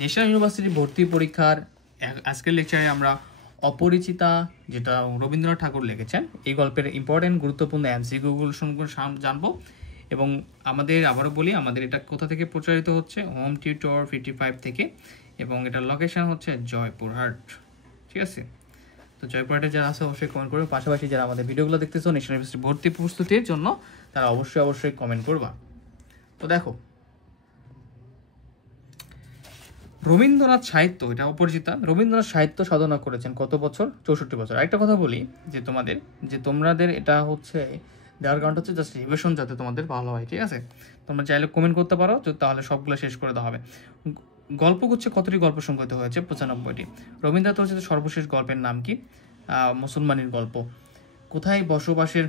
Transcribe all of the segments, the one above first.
National university ভর্তি পরীক্ষার আজকের লেকচারে আমরা অপরিচিতা, যেটা রবীন্দ্রনাথ ঠাকুর লিখেছেন, এই গল্পের ইম্পর্টেন্ট গুরুত্বপূর্ণ এমসিকিউগুলো জানবো। এবং আমাদের আবারও বলি, আমাদের এটা কোথা থেকে প্রচারিত হচ্ছে, হোম টিউটর 55 থেকে, এবং এটার লোকেশন হচ্ছে জয়পুরহাট। ঠিক আছে, তো জয়পুরহাটে যারা আছে অবশ্যই কমেন্ট করবে। পাশাপাশি যারা আমাদের ভিডিওগুলো দেখতেছো ন্যাশনাল ইউনিভার্সিটি ভর্তি প্রস্তুতির জন্য, তারা অবশ্যই কমেন্ট করবা। তো দেখো, রবীন্দ্রনাথ সাহিত্য, এটা অপরিচিতা, রবীন্দ্রনাথ সাহিত্য সাধনা করেছেন কত বছর? 64 বছর। আরেকটা কথা বলি যে তোমাদের এটা হচ্ছে দেওয়ার কারণটা হচ্ছে জাস্ট রিভিশন, যাতে তোমাদের ভালো হয়। ঠিক আছে, তোমরা চাইলে কমেন্ট করতে পারো, তাহলে সবগুলো শেষ করে দেওয়া হবে। গল্পগুচ্ছে কতটি গল্প সংকলিত হয়েছে? 95টি। রবীন্দ্রনাথ রচিত সর্বশেষ গল্পের নাম কি? মুসলমানের গল্প। কোথায় বসবাসের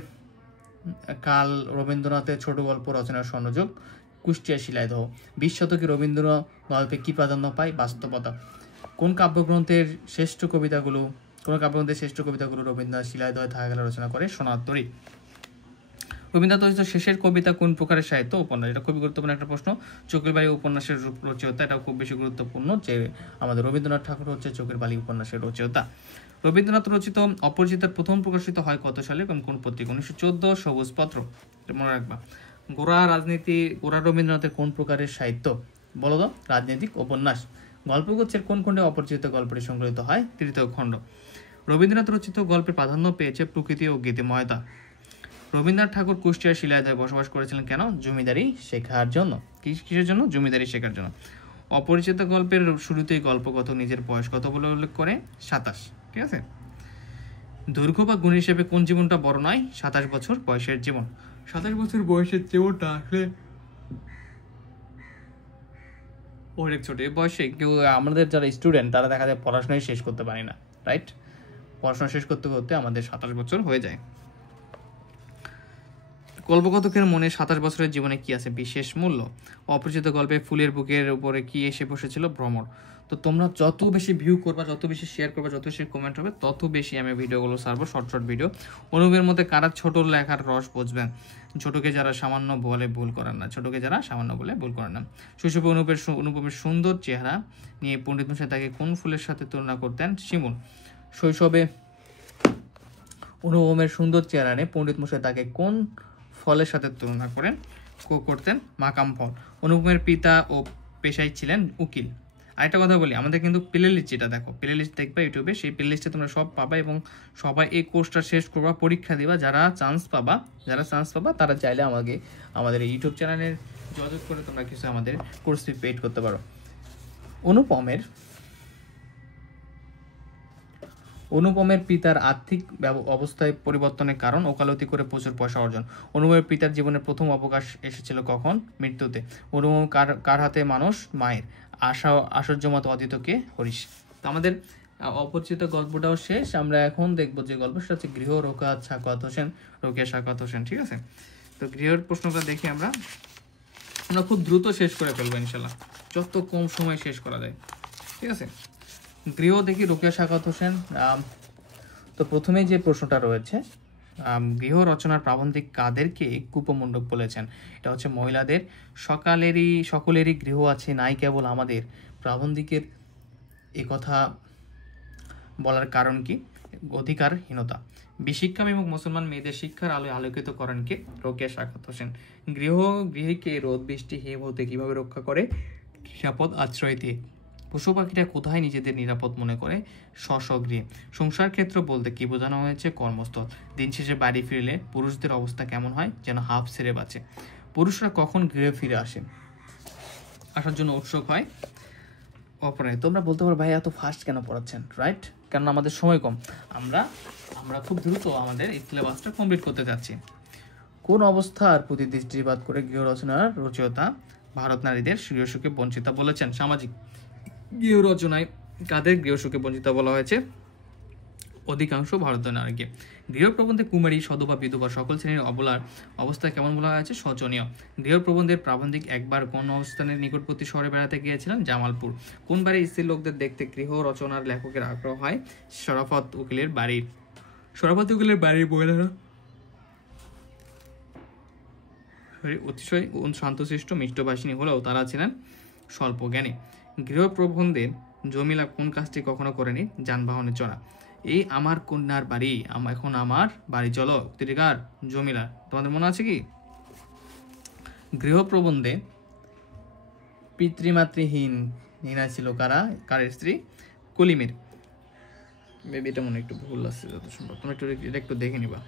কাল রবীন্দ্রনাথের ছোট গল্প রচনার স্বর্ণযুগ? কুষ্টিয়া শিলাইদহ। 20 শতকে রবীন্দ্র গল্পে কি প্রাধান্য পায়? বাস্তবতা। কোন কাব্যগ্রন্থের শ্রেষ্ঠ কবিতাগুলো রবীন্দ্রনাথ শিলাইদহে থাকা গেলে রচনা করে? সোনার তরী। রবীন্দ্রনাথ রচিত শেষের কবিতা কোন প্রকারের সাহিত্য? উপন্যাস। এটা খুবই গুরুত্বপূর্ণ একটা প্রশ্ন। চোখের বালি উপন্যাসের রচয়িতা, এটা খুব বেশি গুরুত্বপূর্ণ যে আমাদের রবীন্দ্রনাথ ঠাকুর হচ্ছে চোখের বালি উপন্যাসের রচয়িতা। রবীন্দ্রনাথ রচিত অপরিচিতার প্রথম প্রকাশিত হয় কত সালে এবং কোন পত্রিকা? 1914। সবুজ পত্র, মনে রাখবা। গোড়া রবীন্দ্রনাথের কোন প্রকারের সাহিত্য? বলো তো। রাজনৈতিক উপন্যাস। গল্পগুচ্ছের কোন খণ্ডে অপরিচিত গল্পটি সংকলিত হয়? তৃতীয় খণ্ড। রবীন্দ্রনাথ রচিত গল্পে প্রাধান্য পেয়েছে প্রকৃতি ও গীতিময়তা। রবীন্দ্রনাথ ঠাকুর কুষ্টিয়ার শিলাইদহে বসবাস করেছিলেন কেন? জমিদারি শেখার জন্য। কিসের জন্য? জমিদারি শেখার জন্য। অপরিচিত গল্পের শুরুতেই গল্পকথক নিজের বয়স কত বলে উল্লেখ করে? 27। ঠিক আছে। দৈর্ঘ্য বা গুণ হিসেবে কোন জীবনটা বড় নয়? 27 বছর বয়সের জীবন। 27 বছর বয়সের জীবনটা আসলে অনেক ছোট। এই বয়সে কেউ, আমাদের যারা স্টুডেন্ট, তারা দেখা যায় পড়াশোনাই শেষ করতে পারি না, রাইট? পড়াশোনা শেষ করতে করতে আমাদের 27 বছর হয়ে যায়। গল্পকথকের মনে 27 বছরের জীবনে কি আছে? বিশেষ মূল্য। অপরিচিত গল্পে ফুলের বুকের উপরে কি এসে বসেছিল? ভ্রমর। তো তোমরা যত বেশি ভিউ করবা, যত বেশি শেয়ার করবা, যত বেশি কমেন্ট হবে, তত বেশি আমি ভিডিওগুলো ছাড়বো, শর্ট ভিডিও। অনুভবের মধ্যে কারা ছোট লেখার রস বুঝবেন? ছোটকে যারা সামান্য বলে ভুল করেন না। শৈশবে অনুপমের সুন্দর চেহারা নিয়ে পণ্ডিত মশাই তাকে কোন ফুলের সাথে তুলনা করতেন? শিমুল। শৈশবে অনুপমের সুন্দর চেহারা নিয়ে পণ্ডিত মশাই তাকে কোন ফলের সাথে তুলনা করতেন? মাকাম ফল। অনুপমের পিতা ও পেশায় ছিলেন উকিল। আরেকটা কথা বলি, আমাদের কিন্তু প্লে লিস্ট, যেটা দেখো প্লে লিস্ট দেখবা ইউটিউবে, সেই প্লে লিস্টে তোমরা সব পাবা এবং সবাই এই কোর্সটা শেষ করবা, পরীক্ষা দিবা। যারা চান্স পাবা তারা চাইলে আমাদের ইউটিউব চ্যানেলের যোগাযোগ করে তোমরা কিছু আমাদের কোর্স ফি পেড করতে পারো। অনুপমের পিতার আর্থিক অবস্থায় পরিবর্তনের কারণ? ওকালতি করে প্রচুর পয়সা অর্জন। অনুপমের পিতার জীবনের প্রথম অবকাশ এসেছিল কখন? মৃত্যুতে। অনুপম কার হাতে মানুষ? মায়ের। আশ্চর্যমত অদিতকে? হরিশ। তো আমাদের অপরিচিত গল্পটাও শেষ। আমরা এখন দেখবো যে গল্প, সেটা হচ্ছে গৃহ রোকেয়া সাখাওয়াত হোসেন। ঠিক আছে, তো গৃহের প্রশ্নটা দেখি আমরা খুব দ্রুত শেষ করে ফেলবো ইনশাল্লাহ, যত কম সময় শেষ করা যায়। ঠিক আছে, গৃহ দেখি, রোকেয়া সাখাওয়াত হোসেন। তো প্রথমে যে প্রশ্নটা রয়েছে, গৃহ রচনার প্রাবন্ধিক কাদেরকে কূপমণ্ডক বলেছেন? এটা হচ্ছে মহিলাদের। সকলেরই গৃহ আছে, নাই কেবল আমাদের। প্রাবন্ধিকের কথা বলার কারণ কি? অধিকারহীনতা। বিশিক্ষাম এবং মুসলমান মেয়েদের শিক্ষার আলোয় আলোকিত করেন কে? রোকেয়া সাখাওয়াত হোসেন। গৃহকে রোদ বৃষ্টি হিম হতে কিভাবে রক্ষা করে? নিরাপদ আশ্রয় দিয়ে। পশু পাখিরা কোথায় নিজেদের নিরাপদ মনে করে? স্বগৃহে। সংসার ক্ষেত্র বলতে কি বোঝানো হয়েছে? কর্মস্থল। দিন শেষে বাড়ি ফিরলে পুরুষদের অবস্থা কেমন হয়? যেন হাফ ছেড়ে বাঁচে। পুরুষরা কখন গৃহে ফিরে আসার জন্য উৎসুক হয়? অপরাহ্নে। তোমরা বলতে পারো, ভাই এত ফাস্ট কেন পড়াচ্ছেন? রাইট, কারণ আমাদের সময় কম। আমরা খুব দ্রুত আমাদের এই সিলেবাসটা কমপ্লিট করতে যাচ্ছি। কোন অবস্থার প্রতি দৃষ্টিপাত করে গৃহ রচনার রচয়িতা ভারত নারীদের গৃহসুখে বঞ্চিতা বলেছেন? সামাজিক। গৃহ রচনায় কাদের গৃহসুখে বঞ্চিতা বলা হয়েছে? অধিকাংশ ভারতীয় নারীকে। গৃহ প্রবন্ধে কুমারী, সধবা, বিধবা সকল শ্রেণীর অবলার অবস্থা কেমন বলা হয়েছে? শোচনীয়। গৃহ প্রবন্ধের প্রাবন্ধিক একবার কোন স্থানের নিকটবর্তী শহরে বেড়াতে গিয়েছিলেন? জামালপুর। কোন বাড়ির স্ত্রীর লোকদের দেখতে গৃহ রচনার লেখকের আগ্রহ হয়? শরাফত উকিলের বাড়ির মহিলারা অতিশয় শান্তশিষ্ট মিষ্টভাষিণী হলেও তারা ছিলেন স্বল্প জ্ঞানী। গৃহপ্রবন্ধে জমিলা কোন কাজটি কখনো করেনি? যানবাহনে চড়া। এই আমার কন্যার বাড়ি, এখন আমার বাড়ি চলো, উক্তিটিকার জমিলা। তোমাদের মনে আছে কি? গৃহপ্রবন্ধে পিতৃমাতৃহীন ছিল কারা? কারের স্ত্রী? কলিমের। মেবি এটা মনে একটু ভুল আছে যত সম্ভব, তোমরা এটা একটু দেখে নিবা।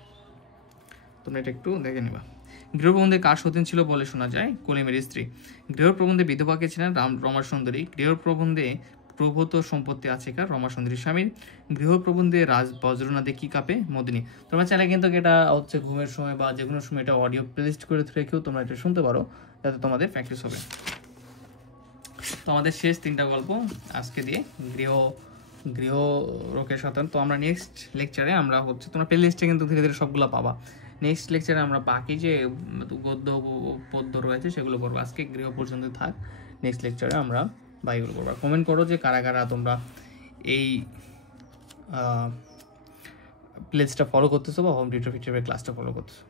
গৃহপ্রবন্ধে কার সতীন ছিল বলে শোনা যায়? কলিমের স্ত্রী। গৃহপ্রবন্ধে বিধবাকে ছিলেন রমা সুন্দরী। গৃহপ্রবন্ধে প্রভূত সম্পত্তি আছে কার? রমা সুন্দরী স্বামীর। গৃহপ্রবন্ধে বজ্রনাদে কি কাঁপে? মদিনী। তোমরা চাইলে কিন্তু এটা হচ্ছে ঘুমের সময় বা যে কোনো সময় এটা অডিও প্লেলিস্ট করে রেখেও তোমরা এটা শুনতে পারো, যাতে তোমাদের প্র্যাকটিস হবে। তো আমাদের শেষ 3টা গল্প আজকে দিয়ে গৃহ রোগের সাথে। তো আমরা নেক্সট লেকচারে আমরা হচ্ছে, তোমরা প্লে লিস্টে কিন্তু ধীরে ধীরে সবগুলো পাবা। নেক্সট লেকচারে আমরা বাকি যে গদ্য পদ্য রয়েছে সেগুলো করবো। আজকে গৃহ পর্যন্ত থাক, নেক্সট লেকচারে আমরা বাইগুলো করবো। কমেন্ট করো যে কারা কারা তোমরা এই প্লেলিস্টটা ফলো করতেছো বা হোম টিউটর ফিচারের ক্লাসটা ফলো করতেছো।